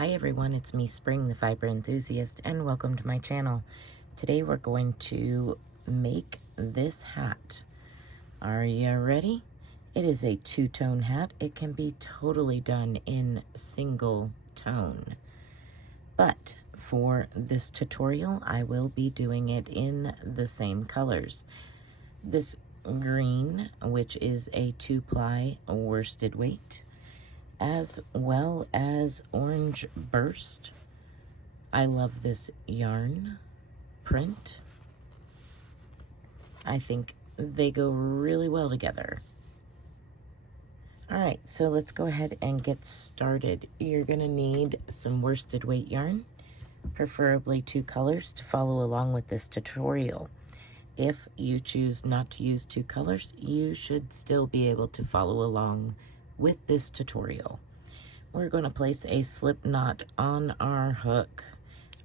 Hi everyone, it's me Spring, the fiber enthusiast, and welcome to my channel. Today we're going to make this hat. Are you ready? It is a two-tone hat. It can be totally done in single tone. But for this tutorial, I will be doing it in the same colors. This green, which is a 2-ply worsted weight, as well as orange burst. I love this yarn print. I think they go really well together. All right, so let's go ahead and get started. You're gonna need some worsted weight yarn, preferably 2 colors, to follow along with this tutorial. If you choose not to use 2 colors, you should still be able to follow along with this tutorial. We're going to place a slip knot on our hook.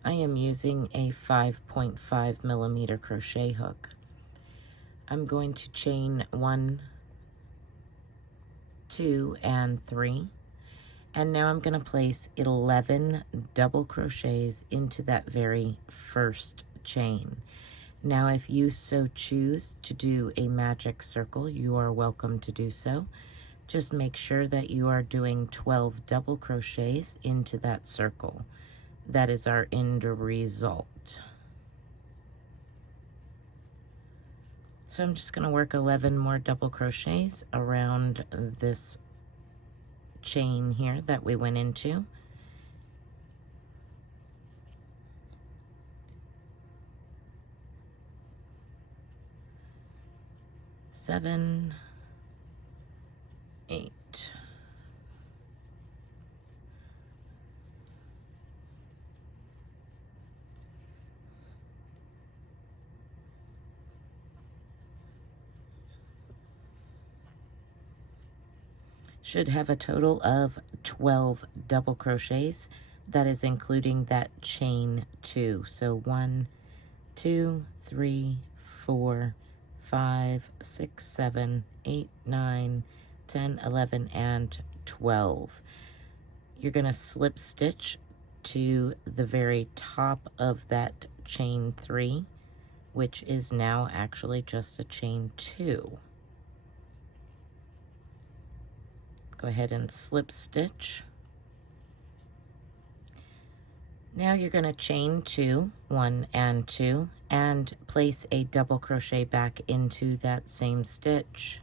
I am using a 5.5 millimeter crochet hook. I'm going to chain 1, 2, and 3. And now I'm going to place 11 double crochets into that very first chain. Now, if you so choose to do a magic circle, you are welcome to do so. Just make sure that you are doing 12 double crochets into that circle. That is our end result. So I'm just going to work 11 more double crochets around this chain here that we went into. Seven, 8. Should have a total of 12 double crochets. That is including that chain 2. So 1, 2, 3, 4, 5, 6, 7, 8, 9, 10, 11, and 12. You're going to slip stitch to the very top of that chain 3, which is now actually just a chain 2. Go ahead and slip stitch. Now you're going to chain 2, 1 and 2, and place a double crochet back into that same stitch.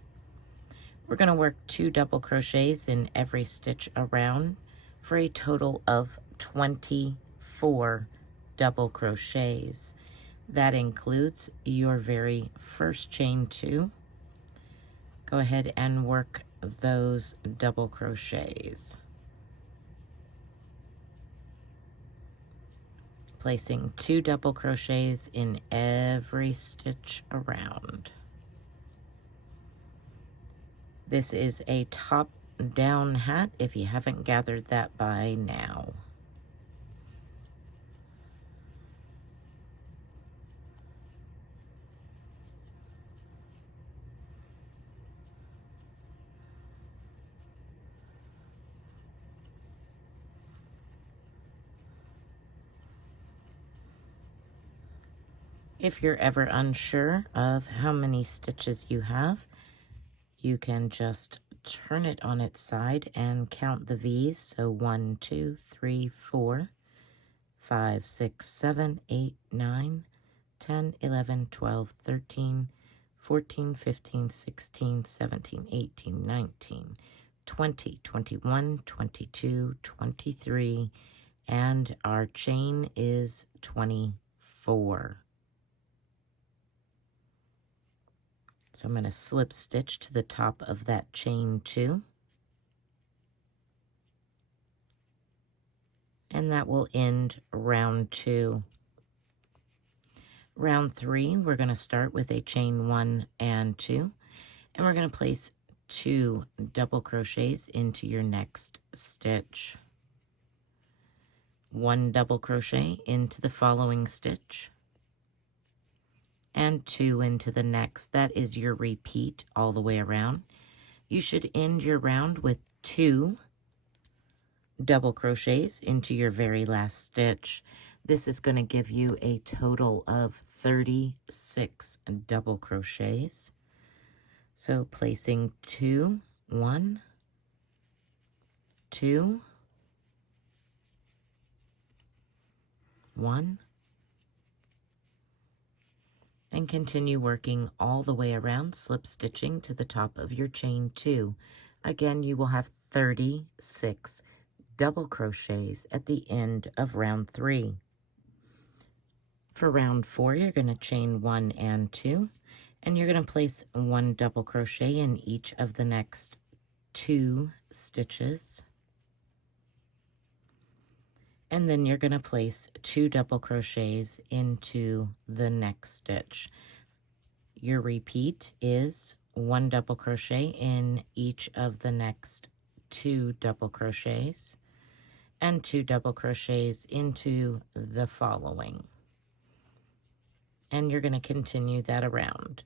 We're going to work 2 double crochets in every stitch around for a total of 24 double crochets. That includes your very first chain 2. Go ahead and work those double crochets, placing 2 double crochets in every stitch around. This is a top-down hat, if you haven't gathered that by now. If you're ever unsure of how many stitches you have, you can just turn it on its side and count the V's. So 1, 2, 3, 4, 5, 6, 7, 8, 9, 10, 11, 12, 13, 14, 15, 16, 17, 18, 19, 20, 21, 22, 23, and our chain is 24. So I'm going to slip stitch to the top of that chain 2. And that will end round 2. Round 3, we're going to start with a chain 1 and 2. And we're going to place 2 double crochets into your next stitch. 1 double crochet into the following stitch. And 2 into the next. That is your repeat all the way around. You should end your round with 2 double crochets into your very last stitch. This is going to give you a total of 36 double crochets. So placing 2, 1, 2, 1, and continue working all the way around, slip stitching to the top of your chain 2. Again, you will have 36 double crochets at the end of round 3. For round 4, you're going to chain 1 and 2, and you're going to place 1 double crochet in each of the next 2 stitches. And then you're going to place 2 double crochets into the next stitch. Your repeat is 1 double crochet in each of the next 2 double crochets and 2 double crochets into the following. And you're going to continue that around.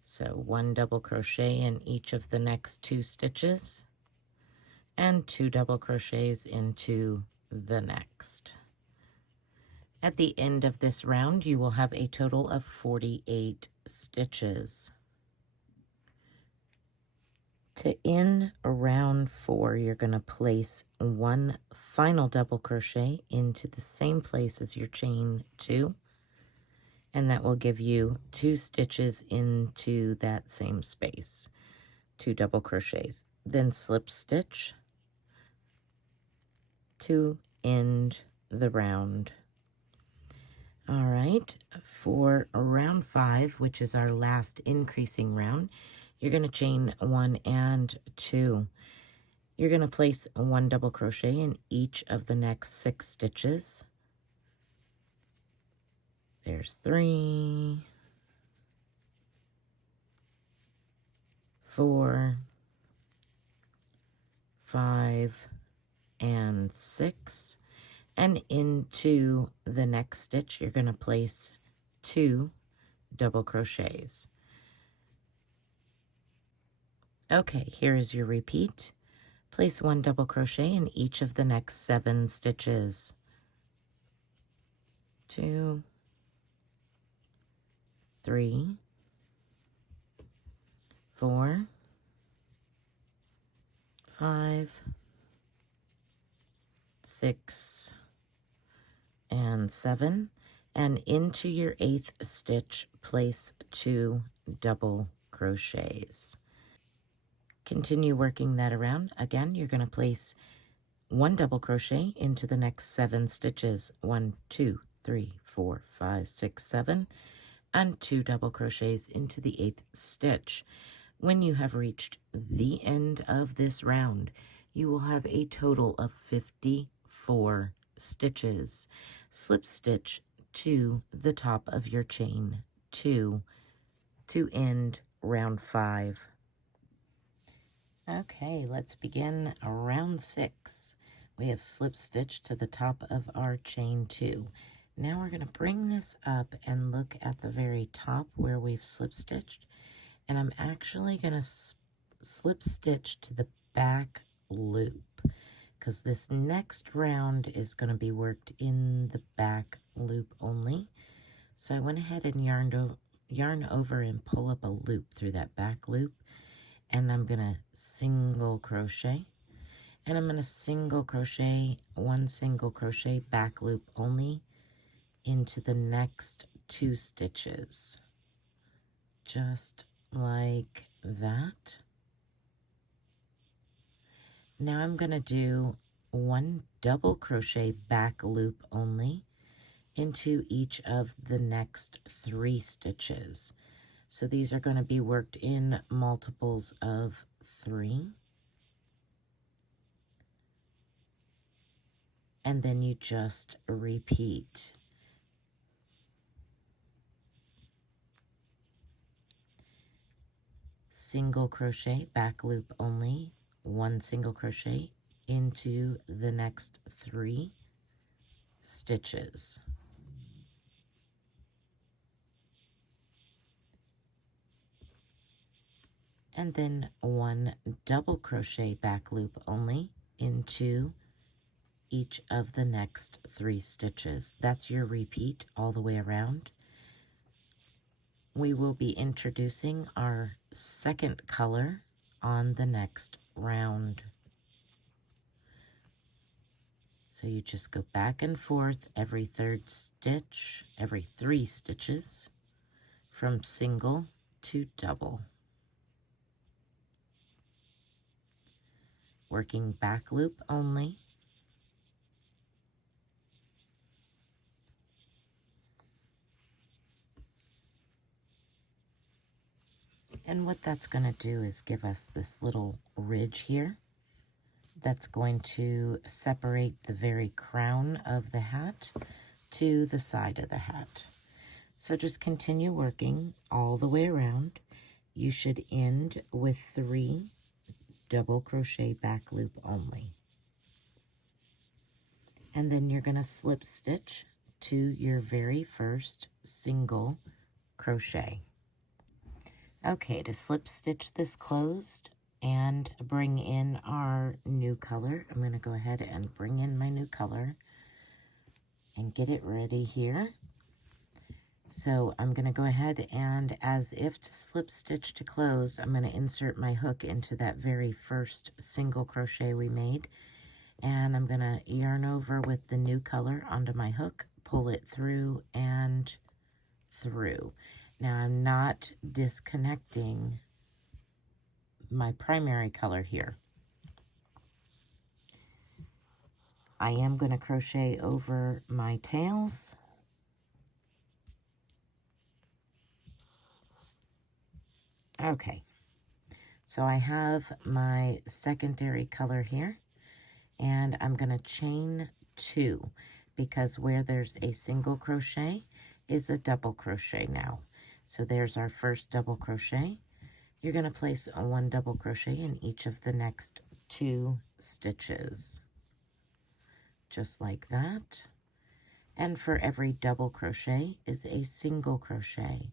So 1 double crochet in each of the next 2 stitches and 2 double crochets into the next. At the end of this round, you will have a total of 48 stitches. To end round 4, you're going to place 1 final double crochet into the same place as your chain 2, and that will give you 2 stitches into that same space, 2 double crochets. Then slip stitch to end the round. All right, for round 5, which is our last increasing round, you're going to chain 1 and 2. You're going to place 1 double crochet in each of the next 6 stitches. There's 3, 4, 5, and 6. And into the next stitch, you're going to place 2 double crochets. Okay, here is your repeat. Place 1 double crochet in each of the next 7 stitches. 2, 3, 4, 5, 6, and 7, and into your 8th stitch, place 2 double crochets. Continue working that around. Again, you're going to place 1 double crochet into the next 7 stitches. 1, 2, 3, 4, 5, 6, 7, and 2 double crochets into the 8th stitch. When you have reached the end of this round, you will have a total of 54 stitches. Slip stitch to the top of your chain 2 to end round 5. Okay, let's begin round 6. We have slip stitch to the top of our chain 2. Now we're going to bring this up and look at the very top where we've slip stitched, and I'm actually going to slip stitch to the back loop, because this next round is going to be worked in the back loop only. So I went ahead and yarn over and pull up a loop through that back loop, and I'm going to single crochet, and I'm going to single crochet 1 single crochet back loop only into the next 2 stitches, just like that. Now I'm going to do 1 double crochet back loop only into each of the next 3 stitches. So these are going to be worked in multiples of 3. And then you just repeat. Single crochet back loop only, 1 single crochet into the next 3 stitches. And then 1 double crochet back loop only into each of the next 3 stitches. That's your repeat all the way around. We will be introducing our second color on the next round. So you just go back and forth every 3rd stitch, every 3 stitches, from single to double. Working back loop only. And what that's going to do is give us this little ridge here that's going to separate the very crown of the hat to the side of the hat. So just continue working all the way around. You should end with 3 double crochet back loop only. And then you're going to slip stitch to your very first single crochet. Okay, to slip stitch this closed and bring in our new color, I'm going to go ahead and bring in my new color and get it ready here. So I'm going to go ahead and, as if to slip stitch to close, I'm going to insert my hook into that very first single crochet we made. And I'm going to yarn over with the new color onto my hook, pull it through and through. Now I'm not disconnecting my primary color here. I am going to crochet over my tails. Okay, so I have my secondary color here, and I'm going to chain 2 because where there's a single crochet is a double crochet now. So there's our first double crochet. You're going to place a 1 double crochet in each of the next 2 stitches, just like that. And for every double crochet is a single crochet.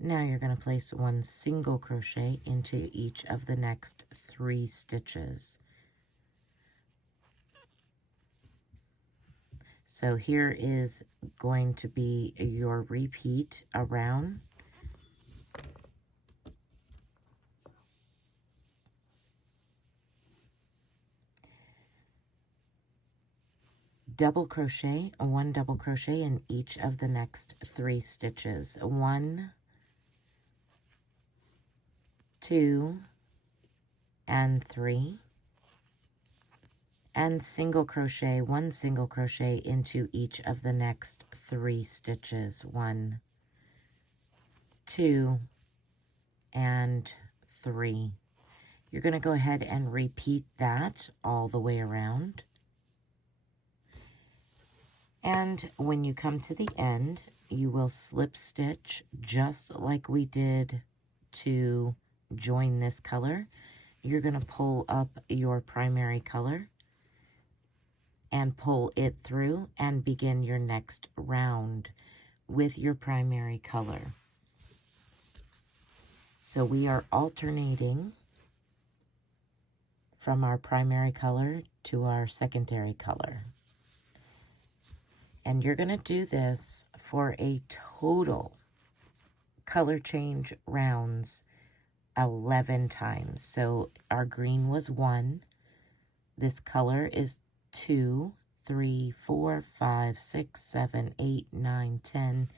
Now you're going to place 1 single crochet into each of the next 3 stitches. So here is going to be your repeat around. Double crochet, 1 double crochet in each of the next 3 stitches. 1, 2, and 3. And single crochet, 1 single crochet into each of the next 3 stitches. 1, 2, and 3. You're going to go ahead and repeat that all the way around. And when you come to the end, you will slip stitch just like we did to join this color. You're going to pull up your primary color and pull it through and begin your next round with your primary color. So we are alternating from our primary color to our secondary color. And you're going to do this for a total color change rounds 11 times. So our green was 1. This color is 2, 3, 4, 5, 6, 7, 8, 9, 10.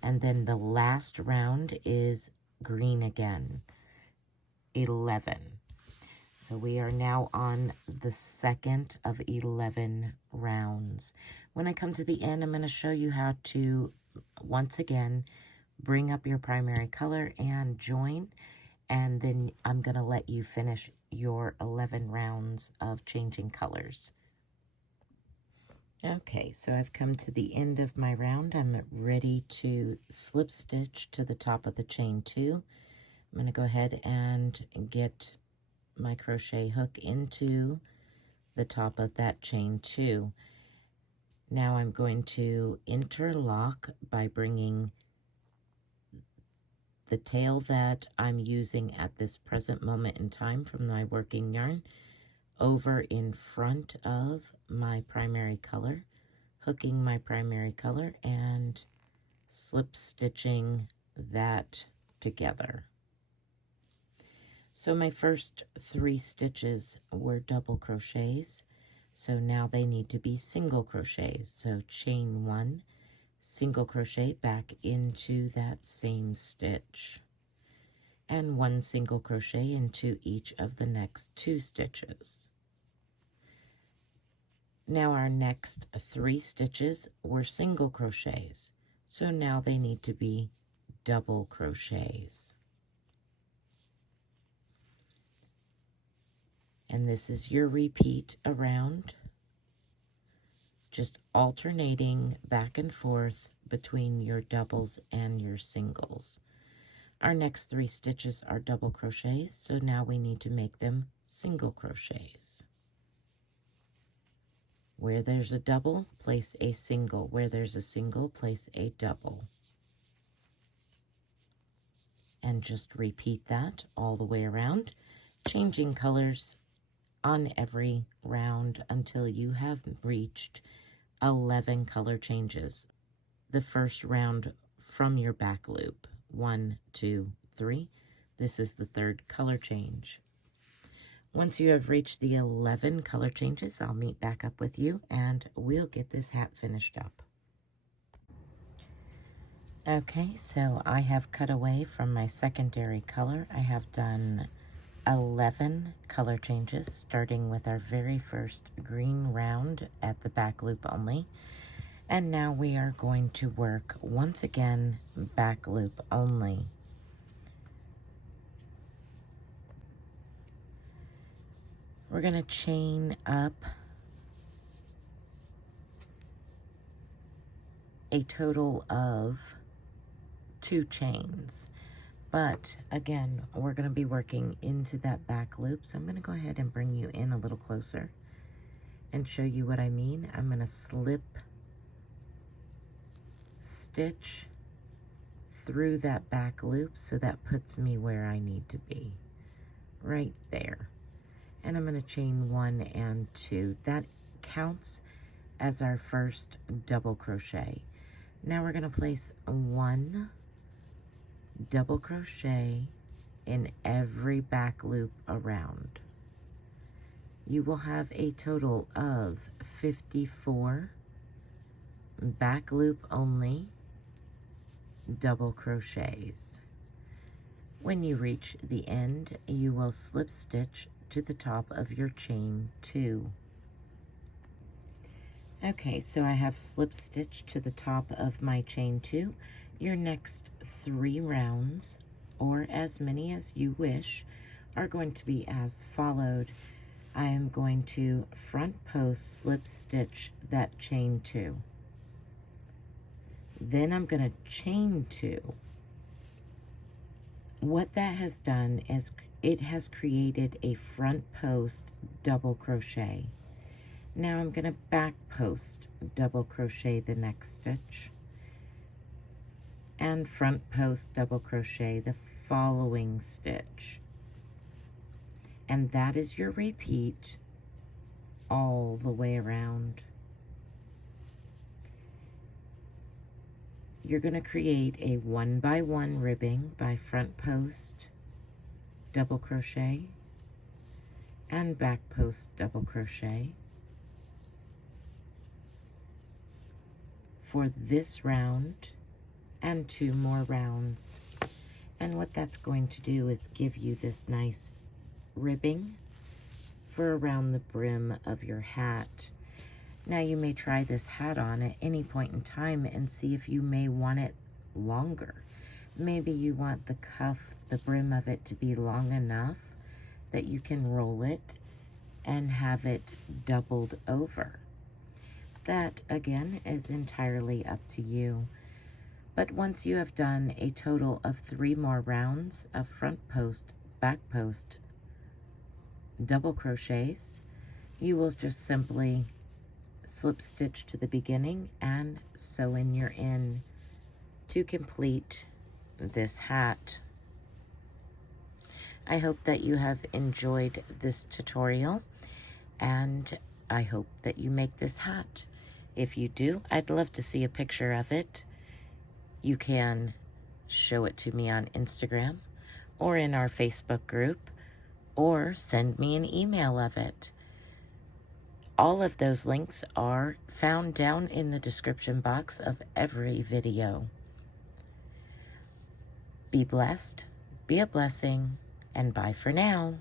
And then the last round is green again, 11. So we are now on the second of 11 rounds. When I come to the end, I'm going to show you how to, once again, bring up your primary color and join. And then I'm going to let you finish your 11 rounds of changing colors. Okay, so I've come to the end of my round. I'm ready to slip stitch to the top of the chain 2. I'm going to go ahead and get my crochet hook into the top of that chain 2. Now I'm going to interlock by bringing the tail that I'm using at this present moment in time from my working yarn over in front of my primary color, hooking my primary color and slip stitching that together. So my first 3 stitches were double crochets, so now they need to be single crochets. So chain 1, single crochet back into that same stitch, and 1 single crochet into each of the next 2 stitches. Now our next 3 stitches were single crochets, so now they need to be double crochets. And this is your repeat around, just alternating back and forth between your doubles and your singles. Our next 3 stitches are double crochets, so now we need to make them single crochets. Where there's a double, place a single. Where there's a single, place a double. And just repeat that all the way around, changing colors on every round until you have reached 11 color changes. The first round from your back loop, 1, 2, 3. This is the 3rd color change. Once you have reached the 11 color changes, I'll meet back up with you and we'll get this hat finished up. Okay, so I have cut away from my secondary color. I have done 11 color changes, starting with our very first green round at the back loop only. And now we are going to work once again back loop only. We're going to chain up a total of 2 chains. But again, we're going to be working into that back loop. So I'm going to go ahead and bring you in a little closer and show you what I mean. I'm going to slip stitch through that back loop, so that puts me where I need to be, right there. And I'm going to chain 1 and 2. That counts as our first double crochet. Now we're going to place 1 double crochet in every back loop around. You will have a total of 54 back loop only double crochets. When you reach the end, you will slip stitch to the top of your chain 2. Okay, so I have slip stitched to the top of my chain 2. Your next 3 rounds, or as many as you wish, are going to be as followed. I am going to front post slip stitch that chain 2. Then I'm going to chain 2. What that has done is it has created a front post double crochet. Now I'm going to back post double crochet the next stitch, and front post double crochet the following stitch. And that is your repeat all the way around. You're going to create a 1-by-1 ribbing by front post double crochet and back post double crochet for this round and 2 more rounds. And what that's going to do is give you this nice ribbing for around the brim of your hat. Now you may try this hat on at any point in time and see if you may want it longer. Maybe you want the cuff, the brim of it, to be long enough that you can roll it and have it doubled over. That, again, is entirely up to you. But once you have done a total of 3 more rounds of front post, back post, double crochets, you will just simply slip stitch to the beginning and sew in your end to complete this hat. I hope that you have enjoyed this tutorial. and I hope that you make this hat. If you do, I'd love to see a picture of it. You can show it to me on Instagram or in our Facebook group, or send me an email of it. All of those links are found down in the description box of every video. Be blessed, be a blessing, and bye for now.